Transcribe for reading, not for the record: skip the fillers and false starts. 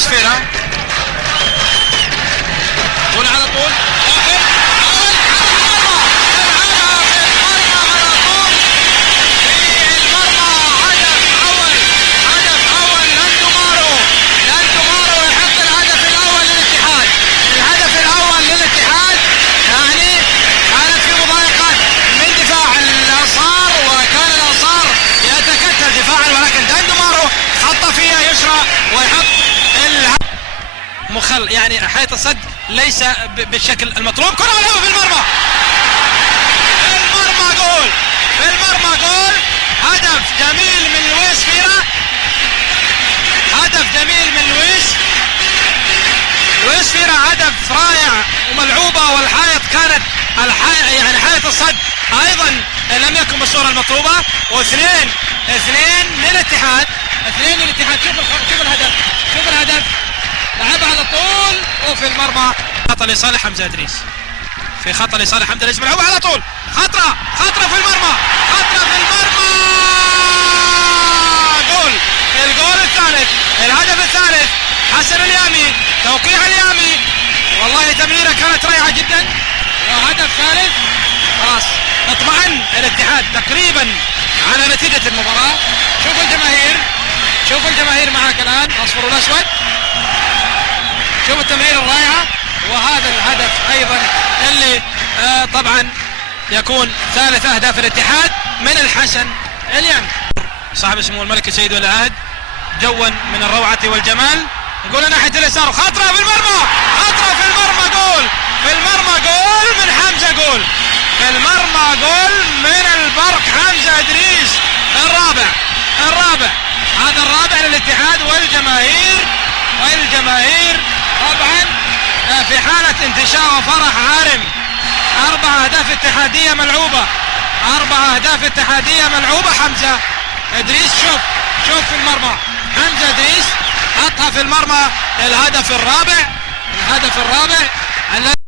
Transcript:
لويس فيرا، طول على طول ولكن داندومارو حط فيها يسرى ويحط يعني حيث الصد ليس بالشكل المطلوب. كرة ملعوبة في المرمى، جول، في المرمى جول. هدف جميل من لويس فيرا، هدف جميل من لويس فيرا، هدف رائع وملعوبة، والحائط كانت يعني حائط الصد ايضا لم يكن بالصورة المطلوبة. واثنين للاتحاد، شوف الهدف لعبها على طول وفي المرمى. خطأ لصالح حمزة إدريس، في خطأ لصالح حمزة إدريس، ملعوبة على طول، خطرة في المرمى، جول، الجول الثالث، الهدف الثالث. حسن اليامي، توقيع اليامي، والله تمريرة كانت رائعة جدا، وهدف ثالث. خلاص اطمئن الاتحاد تقريبا على نتيجة المباراة. شوفوا الجماهير معك الآن أصفر والأسود، شوفوا التمريرة الرائعة، وهذا الهدف أيضا اللي طبعا يكون ثالث أهداف الاتحاد من الحسن اليامي. صاحب سمو الملك السيد ولي العهد جوا من الروعة والجمال، نقول ناحية اليسار، خطرة في المرمى، جول، في المرمى جول من حمزة، جول في المرمى، جول من البرق حمزة إدريس، الرابع، هذا الرابع للاتحاد. والجماهير طبعا في حالة انتشاء وفرح عارم. 4 أهداف اتحادية ملعوبة، حمزة إدريس، شوف في المرمى، حمزة إدريس حطها في المرمى، الهدف الرابع